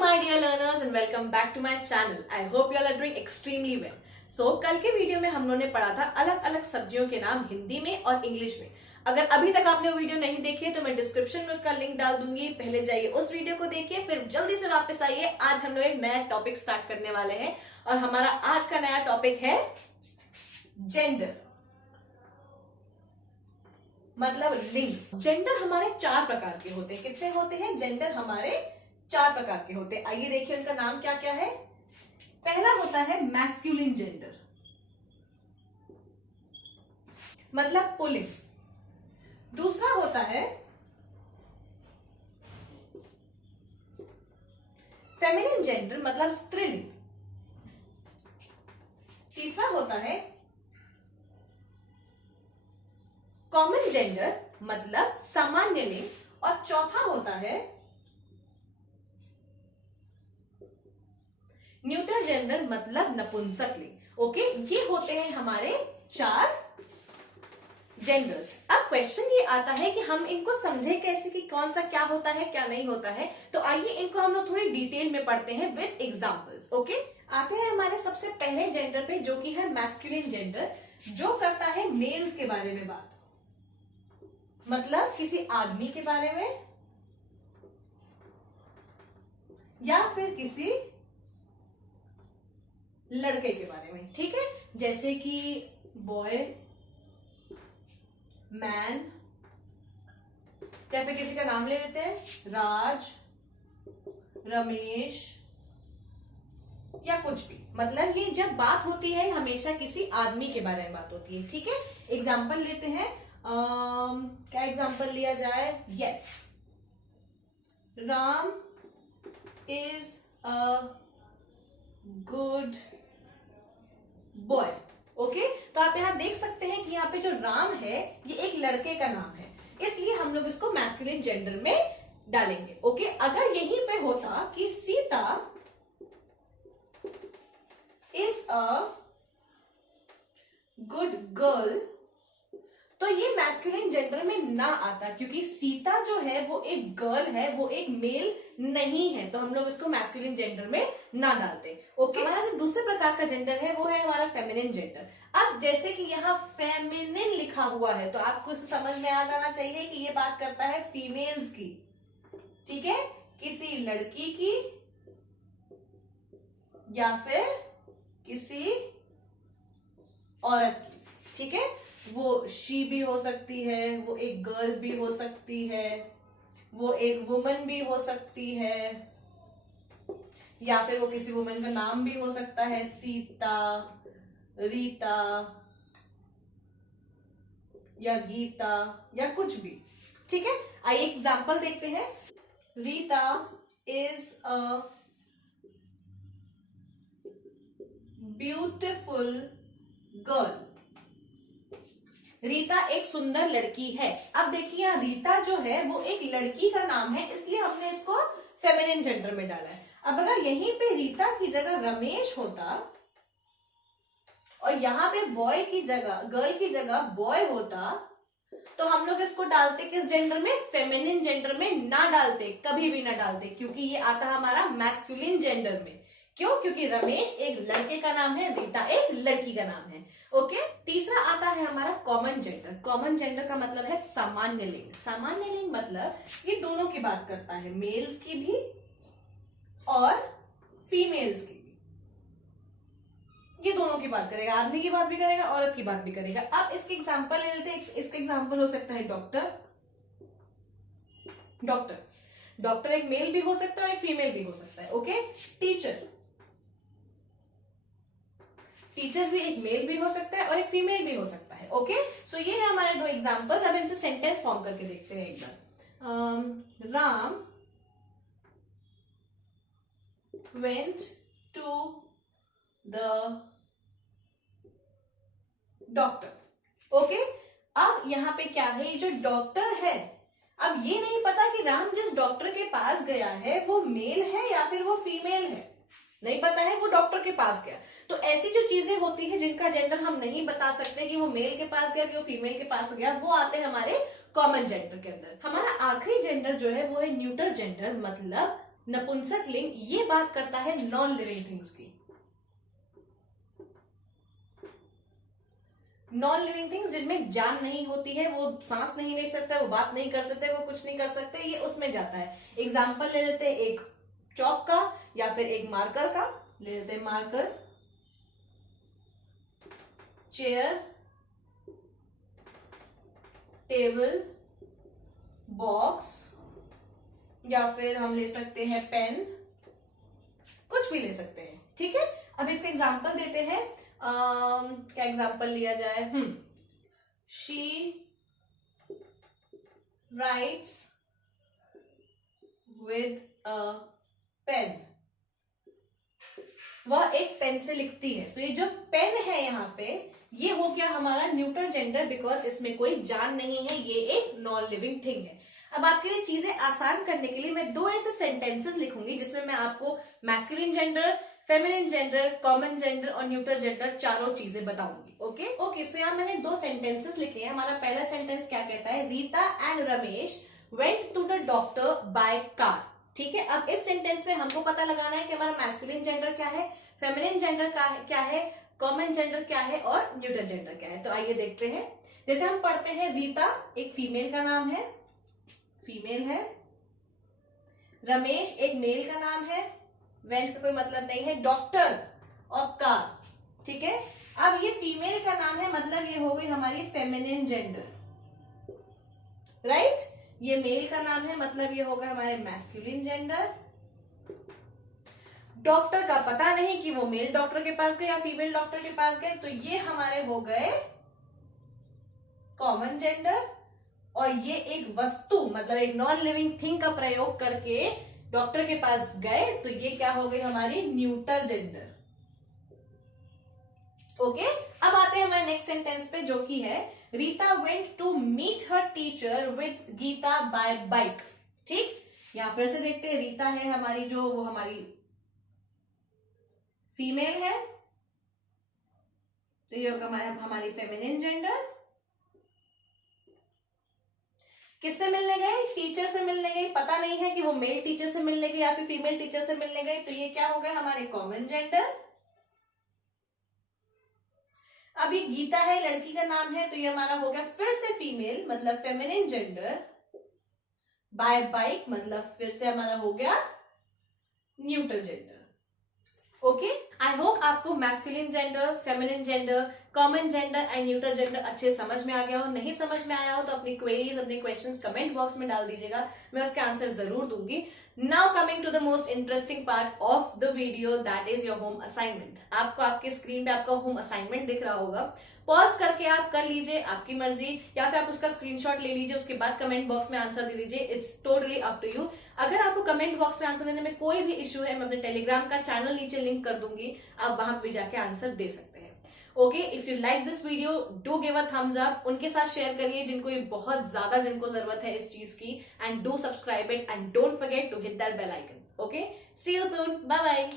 my dear learners and welcome back to my channel. I hope you all are doing extremely well. So कल के video में हम लोगों ने पढ़ा था अलग अलग सब्जियों के नाम हिंदी में और इंग्लिश में. अगर अभी तक आपने वो वीडियो नहीं देखी है तो मैं डिस्क्रिप्शन में उसका लिंक डाल दूंगी. पहले जाइए उस वीडियो को देखिए, फिर जल्दी से वापस आइए. आज हम लोग एक नया टॉपिक स्टार्ट करने वाले हैं और हमारा आज का नया टॉपिक है जेंडर, मतलब लिंग. जेंडर हमारे 4 प्रकार के होते हैं. कितने होते हैं? जेंडर हमारे 4 प्रकार के होते हैं. आइए देखिए उनका नाम क्या क्या है. पहला होता है मैस्कुलिन जेंडर, मतलब पुल्लिंग. दूसरा होता है फेमिनिन जेंडर, मतलब स्त्रीलिंग. तीसरा होता है कॉमन जेंडर, मतलब सामान्य लिंग. और चौथा होता है न्यूट्रल जेंडर, मतलब नपुंसक लिंग. ओके, ये होते हैं हमारे 4 जेंडर्स. अब क्वेश्चन ये आता है कि हम इनको समझे कैसे कि कौन सा क्या होता है क्या नहीं होता है. तो आइए इनको हम लोग थोड़ी डिटेल में पढ़ते हैं विद एग्जांपल्स. ओके, आते हैं हमारे सबसे पहले जेंडर पे, जो कि है मैस्कुलिन जेंडर, जो करता है मेल्स के बारे में बात, मतलब किसी आदमी के बारे में या फिर किसी लड़के के बारे में. ठीक है, जैसे कि बॉय, मैन, या फिर किसी का नाम ले लेते हैं, राज, रमेश, या कुछ भी. मतलब ये जब बात होती है हमेशा किसी आदमी के बारे में बात होती है. ठीक है, एग्जाम्पल लेते हैं. क्या एग्जाम्पल लिया जाए? Yes, Ram is a good boy. Okay, तो आप यहां देख सकते हैं कि यहाँ पे जो राम है ये एक लड़के का नाम है, इसलिए हम लोग इसको मैस्कुलिन जेंडर में डालेंगे. ओके, अगर यहीं पे होता कि Sita is a good girl, तो ये मैस्कुलिन जेंडर में ना आता, क्योंकि सीता जो है वो एक गर्ल है, वो एक मेल नहीं है, तो हम लोग इसको मैस्कुलिन जेंडर में ना डालते. ओके, हमारा जो दूसरे प्रकार का जेंडर है वो है हमारा फेमिनिन जेंडर. अब जैसे कि यहाँ फेमिनिन लिखा हुआ है तो आपको इसे समझ में आ जाना चाहिए कि ये बात करता है फीमेल्स की. ठीक है, किसी लड़की की या फिर किसी औरत की. ठीक है, वो शी भी हो सकती है, वो एक गर्ल भी हो सकती है, वो एक वुमन भी हो सकती है, या फिर वो किसी वुमन का नाम भी हो सकता है, सीता, रीता, या गीता, या कुछ भी. ठीक है, आइए एग्जाम्पल देखते हैं. Rita is a beautiful girl. Rita एक सुंदर लड़की है. अब देखिए यहाँ रीता जो है वो एक लड़की का नाम है, इसलिए हमने इसको फेमिनिन जेंडर में डाला है. अब अगर यहीं पे रीता की जगह रमेश होता और यहाँ पे बॉय की जगह, गर्ल की जगह बॉय होता, तो हम लोग इसको डालते किस जेंडर में? फेमिनिन जेंडर में ना डालते, कभी भी ना डालते, क्योंकि ये आता हमारा मैस्कुलिन जेंडर में. क्यों? क्योंकि रमेश एक लड़के का नाम है, रीता एक लड़की का नाम है. ओके, तीसरा आता है हमारा कॉमन जेंडर. कॉमन जेंडर का मतलब है सामान्य लिंग. सामान्य लिंग मतलब ये दोनों की बात करता है, मेल्स की भी और फीमेल्स की भी. ये दोनों की बात करेगा, आदमी की बात भी करेगा, औरत की बात भी करेगा. अब इसके एग्जांपल ले लेते हैं. इसका एग्जांपल हो सकता है डॉक्टर. डॉक्टर डॉक्टर एक मेल भी हो सकता है और एक फीमेल भी हो सकता है. ओके, टीचर, टीचर भी एक मेल भी हो सकता है और एक फीमेल भी हो सकता है. ओके, सो ये है हमारे 2 एग्जांपल्स. अब इनसे सेंटेंस फॉर्म करके देखते हैं एक बार. Ram went to the doctor. Okay, अब यहाँ पे क्या है, ये जो डॉक्टर है, अब ये नहीं पता कि राम जिस डॉक्टर के पास गया है वो मेल है या फिर वो फीमेल है, नहीं पता है, वो डॉक्टर के पास गया. तो ऐसी जो चीजें होती है जिनका जेंडर हम नहीं बता सकते कि वो मेल के पास गया कि वो फीमेल के पास गया, वो आते हैं हमारे कॉमन जेंडर के अंदर. हमारा आखिरी जेंडर जो है वो है न्यूट्रल जेंडर, मतलब नपुंसक लिंग ये बात करता है नॉन लिविंग थिंग्स की। नॉन लिविंग थिंग्स जिनमें जान नहीं होती है, वो सांस नहीं ले सकते, वो बात नहीं कर सकते, वो कुछ नहीं कर सकते, ये उसमें जाता है। एग्जाम्पल ले लेते हैं एक चौक का या फिर एक मार्कर का। ले लेते हैं मार्कर, चेयर, टेबल, बॉक्स, या फिर हम ले सकते हैं पेन, कुछ भी ले सकते हैं। ठीक है, अब इसका एग्जाम्पल देते हैं। क्या एग्जाम्पल लिया जाए? She writes with a pen, वह एक पेन से लिखती है। तो ये जो पेन है यहाँ पे, ये हो गया हमारा न्यूटर जेंडर, बिकॉज इसमें कोई जान नहीं है, ये एक नॉन लिविंग थिंग है। अब आपके लिए चीजें आसान करने के लिए मैं दो ऐसे सेंटेंसेस लिखूंगी जिसमें मैं आपको masculine gender, feminine gender, common gender और न्यूट्रल जेंडर चारों चीजें बताऊंगी। ओके, सो यहाँ मैंने दो सेंटेंसेस लिखे हैं। हमारा पहला सेंटेंस क्या कहता है? Rita and Ramesh went to the doctor by car. ठीक है, अब इस सेंटेंस में हमको पता लगाना है कि हमारा मैस्कुलिन जेंडर क्या है, फेमिनिन जेंडर क्या है, कॉमन जेंडर क्या है और न्यूट्रल जेंडर क्या है। तो आइए देखते हैं। जैसे हम पढ़ते हैं, रीता एक फीमेल का नाम है, फीमेल है। रमेश एक मेल का नाम है, वेंट का कोई मतलब नहीं है। डॉक्टर और कार, ठीक है। अब ये फीमेल का नाम है, मतलब ये हो गई हमारी फेमिनिन जेंडर, राइट। ये मेल का नाम है, मतलब ये होगा हमारे मैस्कुलिन जेंडर। डॉक्टर का पता नहीं कि वो मेल डॉक्टर के पास गए या फीमेल डॉक्टर के पास गए, तो ये हमारे हो गए कॉमन जेंडर। और ये एक वस्तु, मतलब एक नॉन लिविंग थिंग का प्रयोग करके डॉक्टर के पास गए, तो ये क्या हो गई हमारी न्यूट्रल जेंडर। ओके, अब आते हैं हमारे नेक्स्ट सेंटेंस पे, जो कि है Rita went to meet her teacher with Gita by bike. ठीक, यहां फिर से देखते हैं, रीता है हमारी जो, वो हमारी फीमेल है, तो ये होगा हमारी फेमिनिन जेंडर। किससे मिलने गए? टीचर से मिलने गई। पता नहीं है कि वो मेल टीचर से मिलने गई या फिर फीमेल टीचर से मिलने गई, तो ये क्या हो गए हमारे कॉमन जेंडर। अभी गीता है, लड़की का नाम है, तो ये हमारा हो गया फिर से फीमेल, मतलब फेमिनिन जेंडर। बाय बाइक मतलब फिर से हमारा हो गया neutral gender. Okay, I hope आपको masculine gender, feminine gender, common gender and neutral gender अच्छे समझ में आ गया हो। नहीं समझ में आया हो तो अपनी क्वेरीज, अपने क्वेश्चंस कमेंट बॉक्स में डाल दीजिएगा, मैं उसके आंसर जरूर दूंगी। Now coming to the most interesting part of the video, that is your home assignment. आपको आपके स्क्रीन पे आपका होम असाइनमेंट दिख रहा होगा, पॉज करके आप कर लीजिए, आपकी मर्जी, या फिर आप उसका स्क्रीनशॉट ले लीजिए, उसके बाद कमेंट बॉक्स में आंसर दे दीजिए। It's totally up to you. अगर आपको कमेंट बॉक्स में आंसर देने में कोई भी इश्यू है, मैं अपने टेलीग्राम का चैनल नीचे लिंक कर दूंगी, आप वहां पे जाके आंसर दे सकते हैं। Okay, if you like this video do give a thumbs up, उनके साथ शेयर करिए जिनको ये बहुत ज्यादा, जिनको जरूरत है इस चीज की, and do subscribe it and don't forget to hit that bell icon. Okay, see you soon, bye bye.